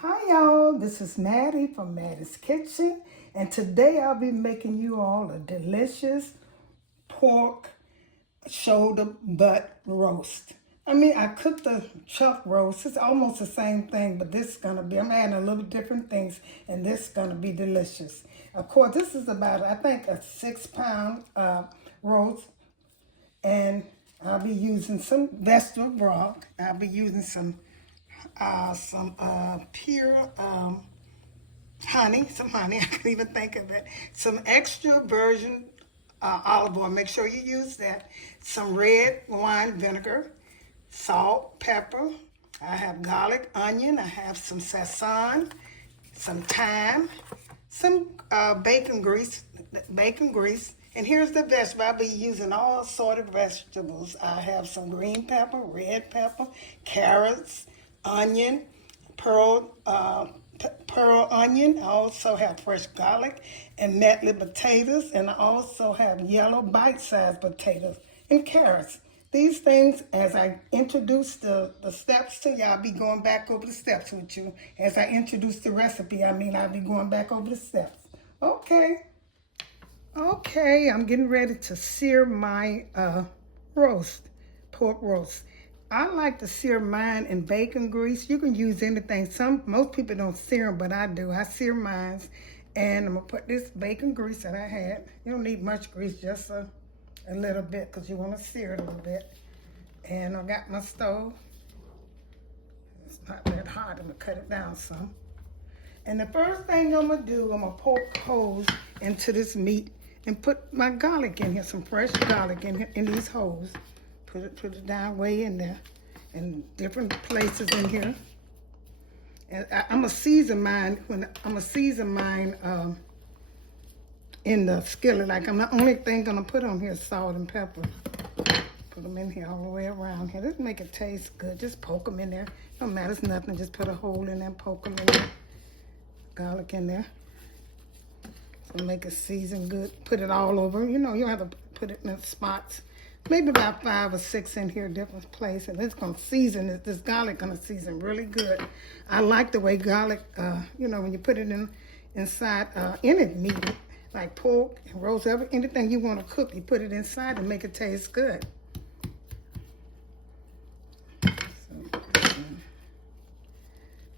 Hi y'all, this is Mattie from Mattie's Kitchen, and today I'll be making you all a delicious pork shoulder butt roast. I cooked the chuck roast. It's almost the same thing, but this is going to be, I'm adding a little different things, and this is going to be delicious. Of course, this is about, I think, a 6-pound roast, and I'll be using some vegetable broth. I'll be using some pure honey, some honey, I can even think of it. Some extra virgin olive oil, make sure you use that. Some red wine vinegar, salt, pepper. I have garlic, onion, I have some Saxon, some thyme, some bacon grease, and here's the vegetable. I'll be using all sort of vegetables. I have some green pepper, red pepper, carrots, onion, pearl onion. I also have fresh garlic and Medley potatoes, and I also have yellow bite-sized potatoes and carrots. These things, as I introduce the steps to you, I'll be going back over the steps with you. As I introduce the recipe, I'll be going back over the steps. Okay, I'm getting ready to sear my pork roast. I like to sear mine in bacon grease. You can use anything. Most people don't sear them, but I do. I sear mine, and I'm gonna put this bacon grease that I had. You don't need much grease, just a little bit, because you want to sear it a little bit. And I got my stove. It's not that hot. I'm gonna cut it down some. And the first thing I'm gonna do, I'm gonna poke holes into this meat and put my garlic in here, some fresh garlic in here, in these holes. Put it down way in there, in different places in here. And I'm gonna season mine in the skillet. Like, I'm the only thing gonna put on here is salt and pepper. Put them in here all the way around here. Just make it taste good. Just poke them in there. No matters nothing. Just put a hole in there and poke them in there. Garlic in there. So make it season good. Put it all over. You don't have to put it in spots. Maybe about 5 or 6 in here, different places. And it's gonna season. This garlic gonna season really good. I like the way garlic, when you put it inside any meat, like pork and roast, anything you want to cook, you put it inside and make it taste good.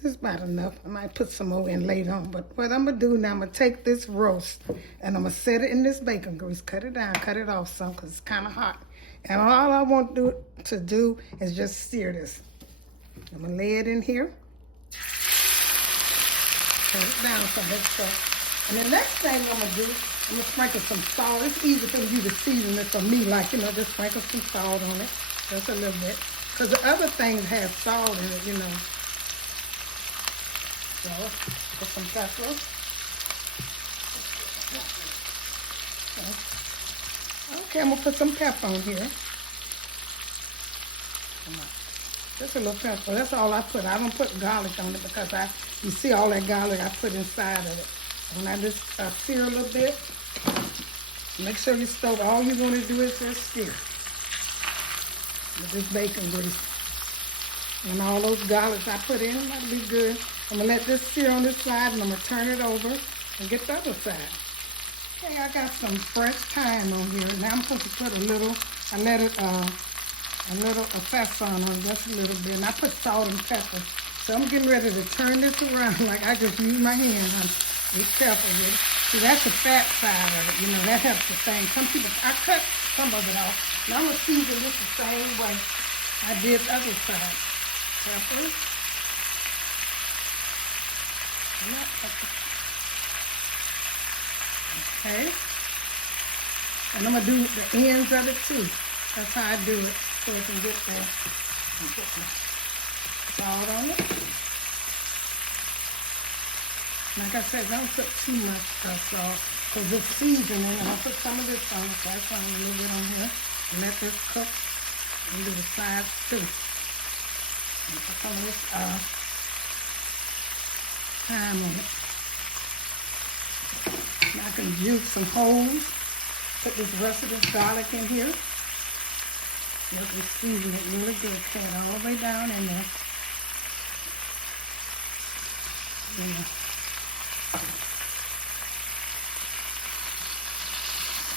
This is about enough. I might put some more in later on. But what I'm going to do now, I'm going to take this roast and I'm going to set it in this bacon grease. Cut it down, cut it off some, because it's kind of hot. And all I want to do is just sear this. I'm going to lay it in here. Turn it down some bit. And the next thing I'm going to do, I'm going to sprinkle some salt. It's easy for you to season it for me, like, just sprinkle some salt on it. Just a little bit. Because the other things have salt in it, So, put some pepper. Okay, I'm gonna put some pepper on here. Just a little pepper. That's all I put. I don't put garlic on it because you see all that garlic I put inside of it. When I just sear a little bit, make sure you stove. All you want to do is just sear with this bacon grease. And all those garlics I put in, that'll be good. I'm going to let this sear on this side, and I'm going to turn it over and get the other side. Okay, I got some fresh thyme on here. Now I'm supposed to put a little Saxon on it, just a little bit. And I put salt and pepper. So I'm getting ready to turn this around like I just use my hand. Be careful with it. See, that's the fat side of it. That helps the thing. Some people, I cut some of it off. Now I'm going to season this the same way I did the other side. Pepper. Okay. And I'm going to do the ends of it too. That's how I do it. So it can get there. And put some salt on it. Like I said, don't put too much salt because it's seasoning. And I'll put some of this on it. So I put a little bit on here. And let this cook. And do the sides too. And put some of this thyme on it. Now I can juke some holes. Put this rest of this garlic in here. Let me season it really good. Cut all the way down in there. You know.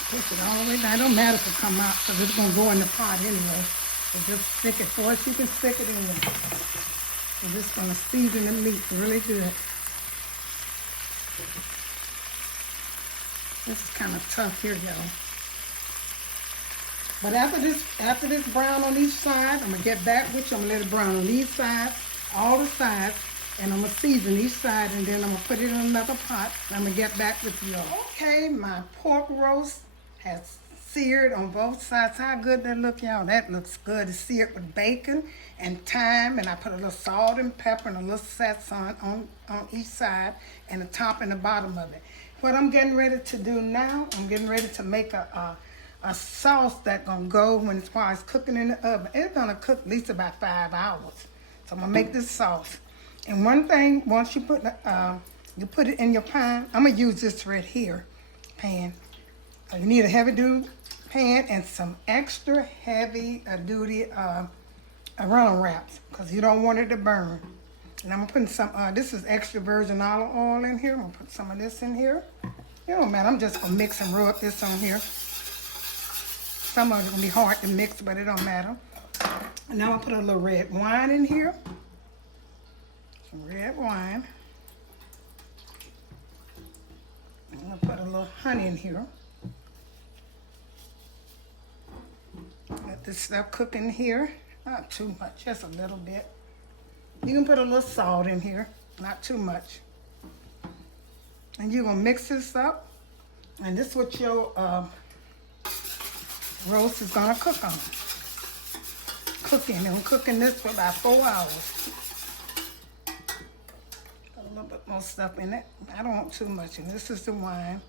Push it all the way down. It don't matter if it come out because it's going to go in the pot anyway. So just stick it first. You can stick it in there. I'm just going to season the meat really good. This is kind of tough here, y'all. But after this brown on each side, I'm going to get back with you. I'm going to let it brown on each side, all the sides, and I'm going to season each side, and then I'm going to put it in another pot. I'm going to get back with you all. Okay, my pork roast has seared on both sides. How good that look, y'all? That looks good. It's seared with bacon and thyme, and I put a little salt and pepper and a little Saxon on each side and the top and the bottom of it. What I'm getting ready to do now, I'm getting ready to make a sauce that's going to go when as far as cooking in the oven. It's going to cook at least about 5 hours. So I'm going to make this sauce. And one thing, once you put it in your pan, I'm going to use this right here pan. You need a heavy duty pan and some extra heavy duty runner wraps because you don't want it to burn. And I'm going to put some, this is extra virgin olive oil in here. I'm going to put some of this in here. It don't matter. I'm just going to mix and rub this on here. Some of it's going to be hard to mix, but it don't matter. And now I'm going to put a little red wine in here. Some red wine. I'm going to put a little honey in here. Let this stuff cook in here. Not too much, just a little bit. You can put a little salt in here, not too much. And you're going to mix this up. And this is what your roast is going to cook on. I'm cooking this for about 4 hours. Put a little bit more stuff in it. I don't want too much. And this is the wine.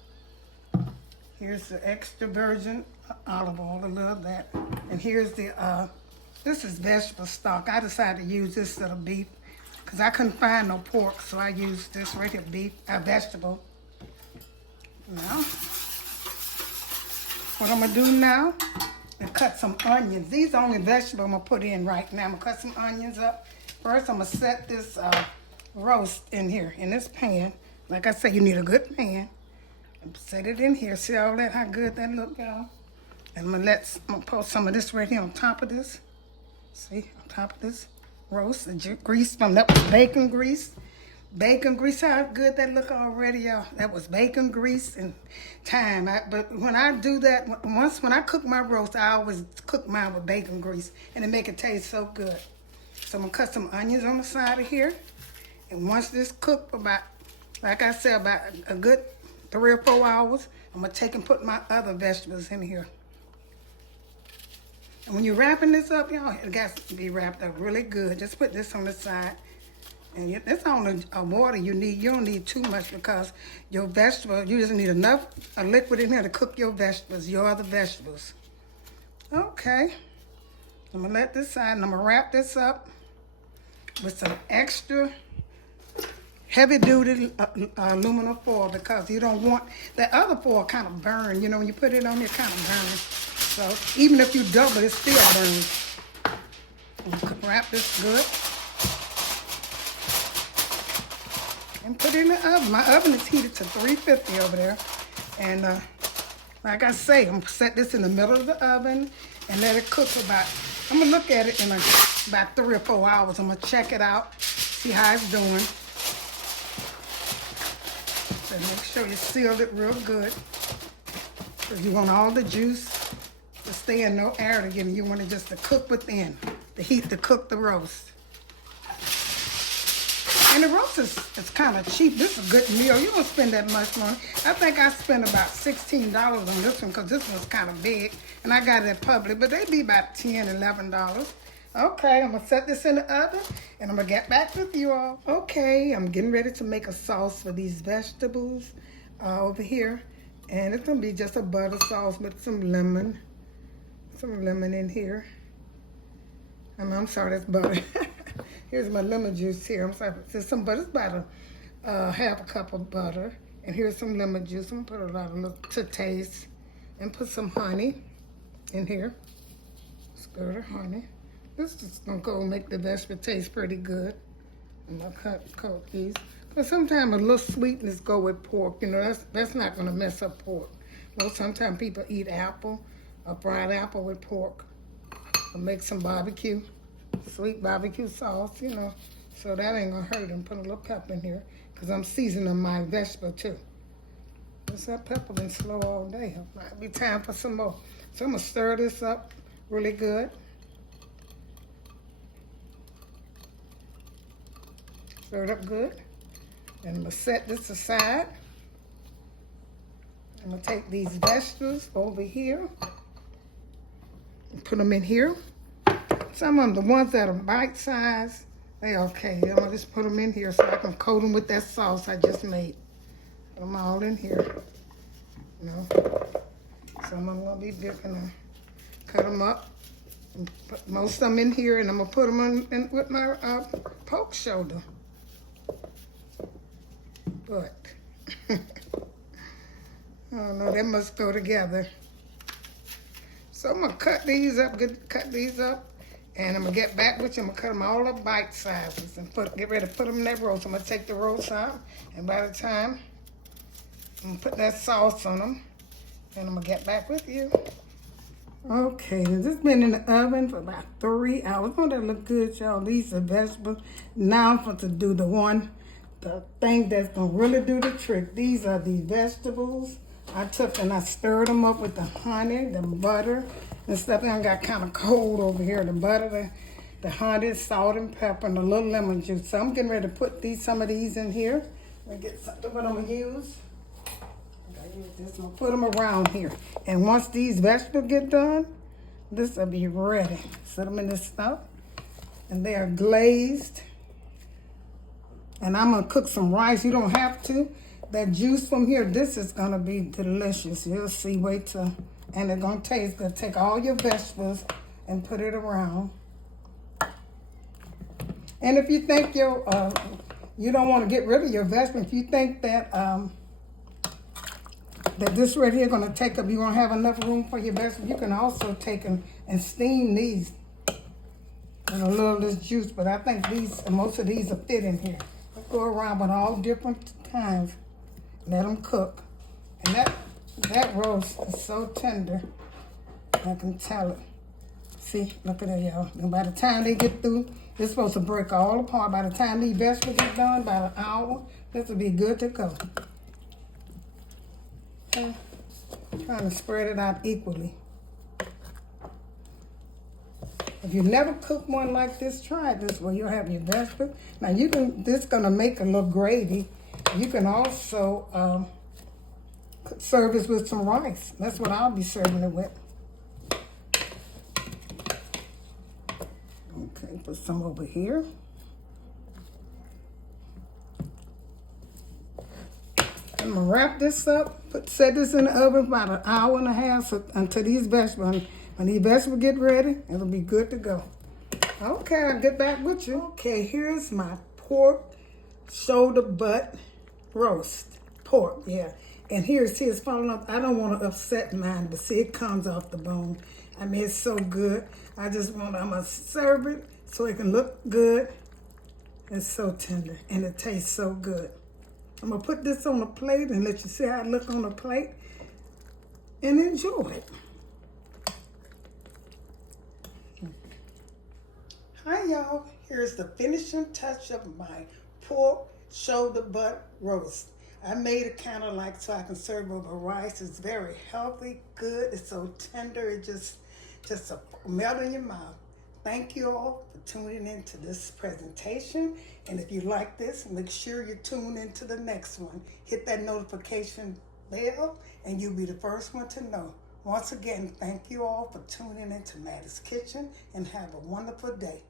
Here's the extra virgin olive oil, a little of that. And here's the, this is vegetable stock. I decided to use this instead of beef because I couldn't find no pork, so I used this right here, beef, vegetable. Now, what I'm going to do now is cut some onions. These are only vegetables I'm going to put in right now. I'm going to cut some onions up. First, I'm going to set this roast in here, in this pan. Like I said, you need a good pan. Set it in here. See all that, how good that look, y'all? And I'm going to pour some of this right here on top of this. See, on top of this roast. The grease from that was bacon grease. Bacon grease, how good that look already, y'all. That was bacon grease and thyme. But when I do that, when I cook my roast, I always cook mine with bacon grease. And it make it taste so good. So I'm going to cut some onions on the side of here. And once this cooked for about, like I said, about a good 3 or 4 hours, I'm going to take and put my other vegetables in here. And when you're wrapping this up, y'all, it got to be wrapped up really good. Just put this on the side. And that's only water you need. You don't need too much because your vegetables, you just need enough liquid in here to cook your vegetables, your other vegetables. Okay. I'm going to let this side, and I'm going to wrap this up with some extra heavy-duty aluminum foil because you don't want that other foil kind of burn. You know, when you put it on, it kind of burns. So even if you double, it still burns. Wrap this good. And put it in the oven. My oven is heated to 350 over there. And like I say, I'm going to set this in the middle of the oven and let it cook about, I'm going to look at it in about 3 or 4 hours. I'm going to check it out, see how it's doing. So make sure you seal it real good. Because you want all the juice to stay in, no air to get in. You want it just to cook within, the heat to cook the roast. And the roast is kind of cheap. This is a good meal. You don't spend that much money. I think I spent about $16 on this one because this one's kind of big. And I got it at Publix, but they'd be about $10, $11. Okay, I'm going to set this in the oven, and I'm going to get back with you all. Okay, I'm getting ready to make a sauce for these vegetables over here. And it's going to be just a butter sauce with some lemon. Some lemon in here. I'm sorry, that's butter. Here's my lemon juice here. I'm sorry, there's some butter. It's about half a cup of butter. And here's some lemon juice. I'm going to put a lot of to taste. And put some honey in here. Stir the honey. This is going to go make the vegetable taste pretty good. I'm going to coat these. But sometimes a little sweetness go with pork. You know, that's not gonna mess up pork. Well, sometimes people eat apple, a fried apple with pork. Or make some barbecue, sweet barbecue sauce, you know. So that ain't gonna hurt. And put a little pepper in here, cause I'm seasoning my vegetable too. What's that pepper been slow all day? Might be time for some more. So I'm gonna stir this up really good. Stir it up good. And I'm gonna set this aside. I'm gonna take these vegetables over here and put them in here. Some of them, the ones that are bite size, they okay. I'm gonna just put them in here so I can coat them with that sauce I just made. Put them all in here. You know, some of them gonna be different. Cut them up and put most of them in here, and I'm gonna put them in with my pork shoulder. But I don't know, they must go together. So I'm gonna cut these up, and I'm gonna get back with you. I'm gonna cut them all up bite sizes and get ready to put them in that roast. I'm gonna take the roast out, and by the time I'm gonna put that sauce on them, and I'm gonna get back with you. Okay, this has been in the oven for about 3 hours. Oh, that look good, y'all. These are vegetables. Now I'm going to do the thing that's gonna really do the trick. These are the vegetables. I took and I stirred them up with the honey, the butter, and stuff. I got kind of cold over here. The butter, the honey, salt and pepper, and a little lemon juice. So I'm getting ready to put some of these in here. Let me get something what I'm gonna use. I'm gonna put them around here. And once these vegetables get done, this will be ready. Set them in this stuff. And they are glazed. And I'm gonna cook some rice. You don't have to. That juice from here, this is gonna be delicious. You'll see, wait till, and it's gonna taste good. Take all your vegetables and put it around. And if you think you don't wanna get rid of your vegetables, if you think that, that this right here gonna take up, you won't have enough room for your vegetables, you can also take them and steam these in a little of this juice, but I think most of these will fit in here. Go around with all different kinds. Let them cook. And that roast is so tender, I can tell it. See, look at it, y'all. And by the time they get through, it's supposed to break all apart. By the time these vegetables get done, about an hour, this will be good to go. Trying to spread it out equally. If you never cooked one like this, try it this way. You'll have your vegetables. Now this is gonna make a little gravy. You can also serve this with some rice. That's what I'll be serving it with. Okay, put some over here. I'm gonna wrap this up, set this in the oven about an hour and a half until these vegetables, when these vegetables get ready, it'll be good to go. Okay, I'll get back with you. Okay, here's my pork shoulder butt roast. Pork, yeah. And see, it's falling off. I don't want to upset mine, but see, it comes off the bone. I mean, it's so good. I'm gonna serve it so it can look good. It's so tender, and it tastes so good. I'm gonna put this on a plate and let you see how it look on a plate and enjoy it. Hi y'all, here's the finishing touch of my pork shoulder butt roast. I made it kind of like so I can serve over rice. It's very healthy, good, it's so tender, it just melt in your mouth. Thank you all for tuning into this presentation. And if you like this, make sure you tune into the next one. Hit that notification bell and you'll be the first one to know. Once again, thank you all for tuning into Mattie's Kitchen and have a wonderful day.